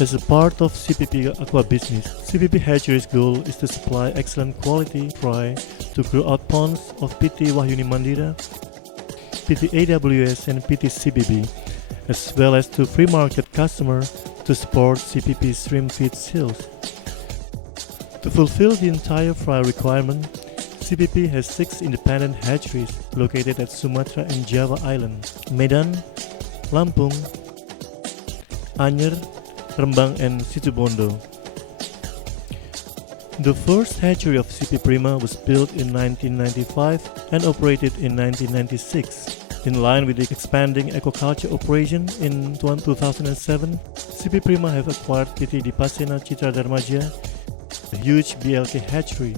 As a part of CPP aqua business, CPP hatchery's goal is to supply excellent quality fry to grow out ponds of PT Wahyuni Mandira, PT AWS and PT CBB, as well as to free market customer to support CPP shrimp feed sales. To fulfill the entire fry requirement, CPP has 6 independent hatcheries located at Sumatra and Java Island, Medan, Lampung, Anyer, Rembang and Situbondo. The first hatchery of CP Prima was built in 1995 and operated in 1996. In line with the expanding aquaculture operation in 2007, CP Prima have acquired PT Dipasena Citra Dharmaja, a huge BLK hatchery.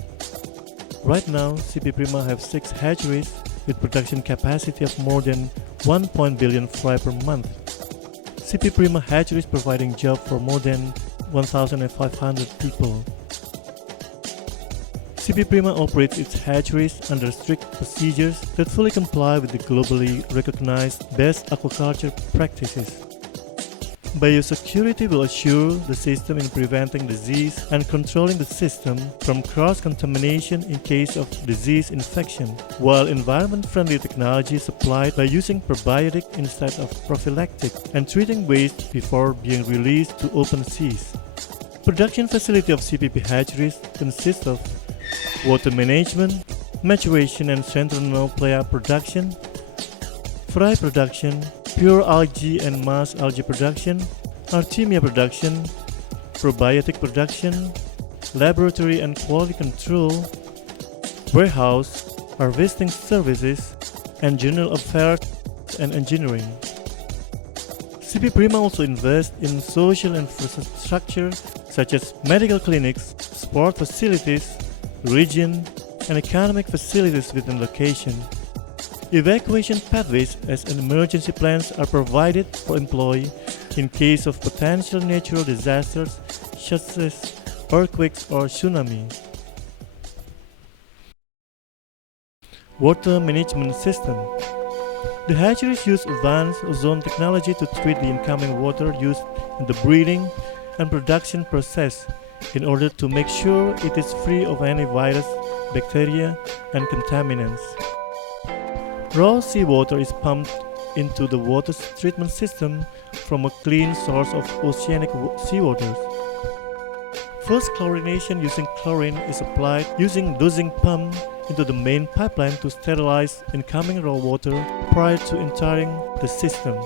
Right now, CP Prima have 6 hatcheries with production capacity of more than 1 billion fry per month. CP Prima hatcheries providing job for more than 1,500 people. CP Prima operates its hatcheries under strict procedures that fully comply with the globally recognized best aquaculture practices. Biosecurity will assure the system in preventing disease and controlling the system from cross-contamination in case of disease infection, while environment-friendly technology is applied by using probiotic instead of prophylactic and treating waste before being released to open seas. Production facility of CPP hatcheries consists of water management, maturation and central nuclear production, fry production, pure algae and mass algae production, artemia production, probiotic production, laboratory and quality control, warehouse, harvesting services, and general affairs and engineering. CP Prima also invests in social infrastructure such as medical clinics, sport facilities, region, and economic facilities within location. Evacuation pathways as emergency plans are provided for employees in case of potential natural disasters such as earthquakes or tsunami. Water management system. The hatcheries use advanced ozone technology to treat the incoming water used in the breeding and production process in order to make sure it is free of any virus, bacteria, and contaminants. Raw seawater is pumped into the water treatment system from a clean source of oceanic seawaters. First chlorination using chlorine is applied using dosing pump into the main pipeline to sterilize incoming raw water prior to entering the system.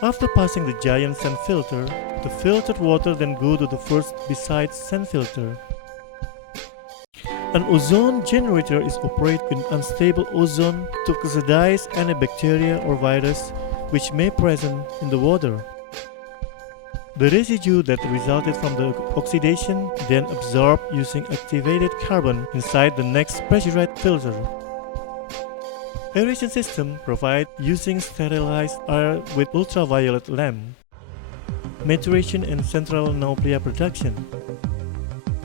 After passing the giant sand filter, the filtered water then go to the first beside sand filter. An ozone generator is operated in unstable ozone to oxidize any bacteria or virus which may present in the water. The residue that resulted from the oxidation then absorbed using activated carbon inside the next pressurized filter. Aeration system provided using sterilized air with ultraviolet lamp. Maturation and central nuclear production.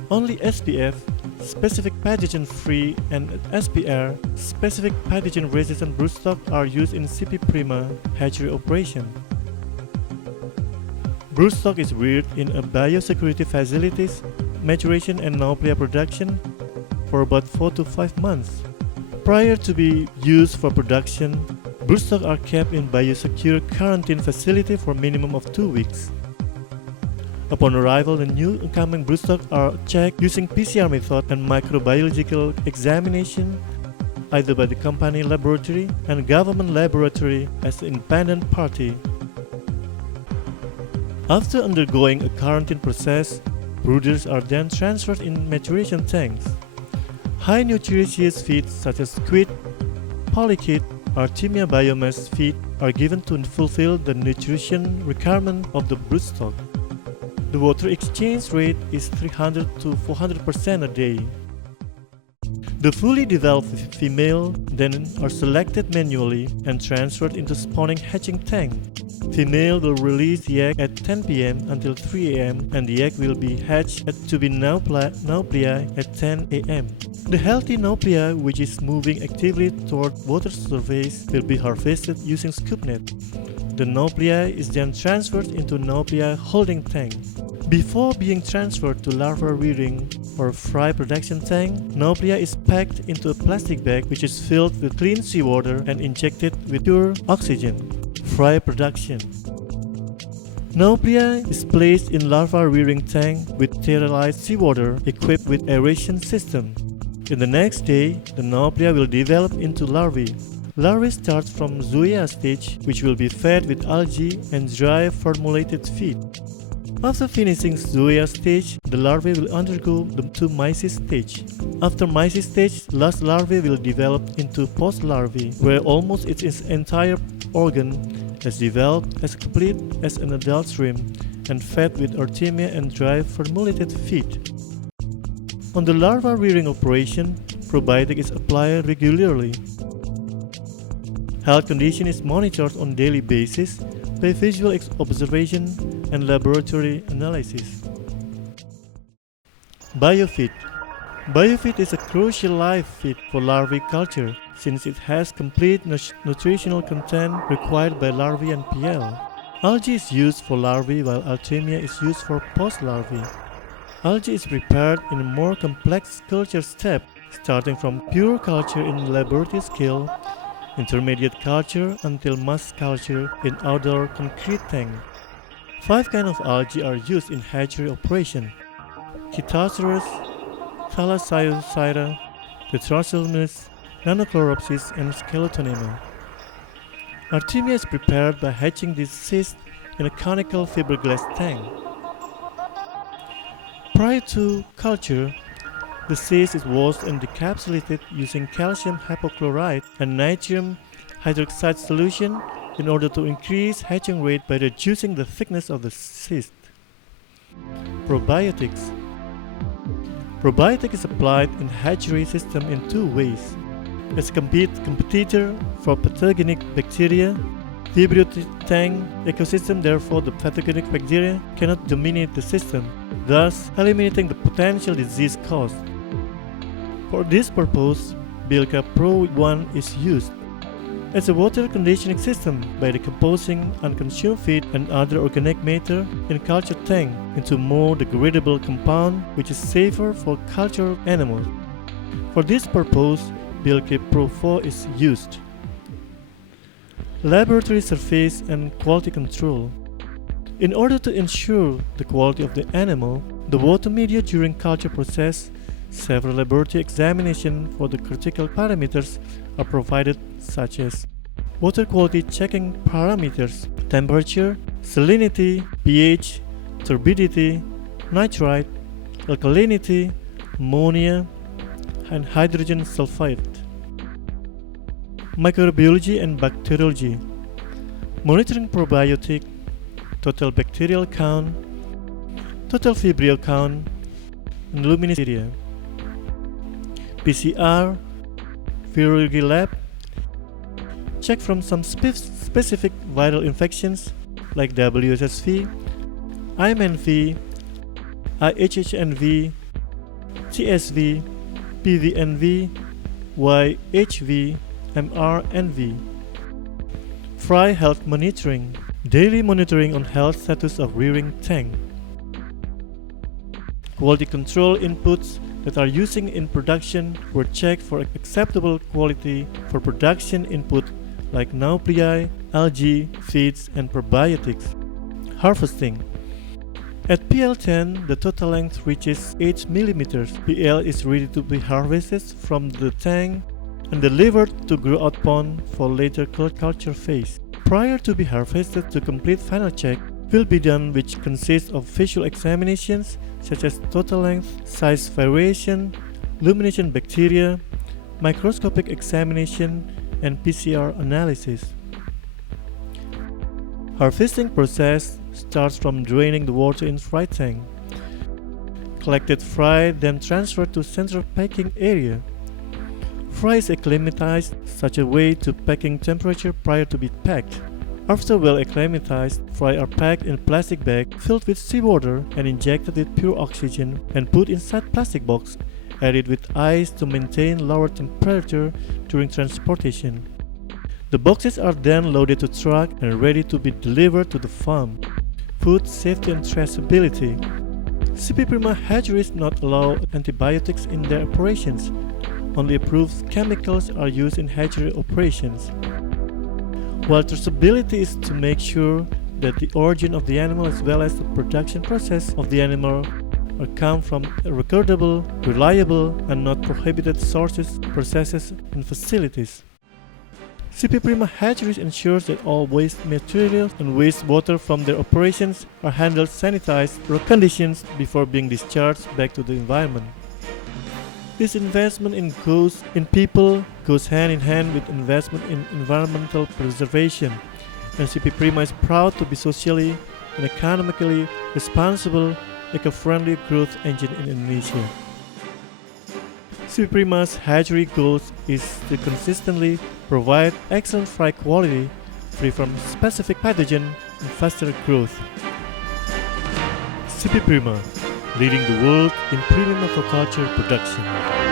Only SPF, specific pathogen-free, and SPR, specific pathogen-resistant broodstock are used in CP Prima hatchery operation. Broodstock is reared in a biosecurity facilities, maturation and nuclear production for about 4 to 5 months. Prior to be used for production, broodstock are kept in biosecure quarantine facility for minimum of 2 weeks. Upon arrival, the new incoming broodstock are checked using PCR method and microbiological examination either by the company laboratory and government laboratory as an independent party. After undergoing a quarantine process, brooders are then transferred in maturation tanks. High nutritious feed such as squid, polychaete, artemia biomass feed are given to fulfill the nutrition requirement of the broodstock. The water exchange rate is 300 to 400% a day. The fully developed female then are selected manually and transferred into spawning hatching tank. Female will release the egg at 10 p.m. until 3 a.m. and the egg will be hatched to be nuclei at 10 a.m. The healthy nuclei, which is moving actively toward water surface, will be harvested using scoop net. The nuclei is then transferred into nuclei holding tank. Before being transferred to larva rearing or fry production tank, nuclei is packed into a plastic bag which is filled with clean seawater and injected with pure oxygen. Fry production. Nuclei is placed in larva rearing tank with sterilized seawater equipped with aeration system. In the next day, the nuclei will develop into larvae. Larvae start from zoea stage, which will be fed with algae and dry formulated feed. After finishing zoea stage, the larvae will undergo the to mysis stage. After mysis stage, last larvae will develop into post-larvae, where almost its entire organ has developed as complete as an adult shrimp and fed with artemia and dry formulated feed. On the larva rearing operation, probiotic is applied regularly. Health condition is monitored on daily basis by visual observation and laboratory analysis. Biofeed. Biofeed is a crucial live feed for larvae culture since it has complete nutritional content required by larvae and PL. Algae is used for larvae while artemia is used for post-larvae. Algae is prepared in a more complex culture step, starting from pure culture in laboratory scale, intermediate culture until mass culture in outdoor concrete tank. 5 kinds of algae are used in hatchery operation: Chitosaurus, Thalassiocyra, Tetrasomes, Nanochloropsis, and Skeletonema. Artemia is prepared by hatching these cysts in a conical fiberglass tank. Prior to culture, the cyst is washed and decapsulated using calcium hypochlorite and natrium hydroxide solution in order to increase hatching rate by reducing the thickness of the cyst. Probiotics. Probiotic is applied in hatchery system in 2 ways. As a competitor for pathogenic bacteria, Vibrio tank ecosystem, therefore the pathogenic bacteria cannot dominate the system, thus eliminating the potential disease cause. For this purpose, Bilka Pro 1 is used as a water conditioning system by decomposing unconsumed feed and other organic matter in culture tank into more degradable compound which is safer for cultured animals. For this purpose, Bilka Pro 4 is used. Laboratory surface and quality control. In order to ensure the quality of the animal, the water media during culture process, several laboratory examinations for the critical parameters are provided, such as water quality checking parameters, temperature, salinity, pH, turbidity, nitrite, alkalinity, ammonia, and hydrogen sulfide. Microbiology and bacteriology. Monitoring probiotic, total bacterial count, total Vibrio count, and luminescencia. PCR, virology lab. Check from some specific viral infections like WSSV, IMNV, IHHNV, TSV, PVNV, YHV, MRNV. Fry health monitoring. Daily monitoring on health status of rearing tank. Quality control inputs that are using in production were checked for acceptable quality for production input like nuclei, algae, feeds, and probiotics. Harvesting. At PL10, the total length reaches 8 mm. PL is ready to be harvested from the tank and delivered to grow-out pond for later culture phase. Prior to be harvested, to complete final check will be done, which consists of visual examinations such as total length, size variation, lumination bacteria, microscopic examination, and PCR analysis. Harvesting process starts from draining the water in fry tank. Collected fry then transferred to central packing area. Fry is acclimatized such a way to packing temperature prior to be packed. After well acclimatized, fry are packed in a plastic bag filled with seawater and injected with pure oxygen and put inside plastic box, added with ice to maintain lower temperature during transportation. The boxes are then loaded to truck and ready to be delivered to the farm. Food safety and traceability. CP Prima hatcheries not allow antibiotics in their operations. Only approved chemicals are used in hatchery operations. While traceability is to make sure that the origin of the animal as well as the production process of the animal come from recordable, reliable, and not prohibited sources, processes, and facilities. CP Prima hatcheries ensures that all waste materials and wastewater from their operations are handled sanitized or conditions before being discharged back to the environment. This investment in people goes hand in hand with investment in environmental preservation, and CP Prima is proud to be socially and economically responsible, eco-friendly growth engine in Indonesia. CP Prima's hatchery goal is to consistently provide excellent fry quality, free from specific pathogen and faster growth. CP Prima, leading the world in premium aquaculture production.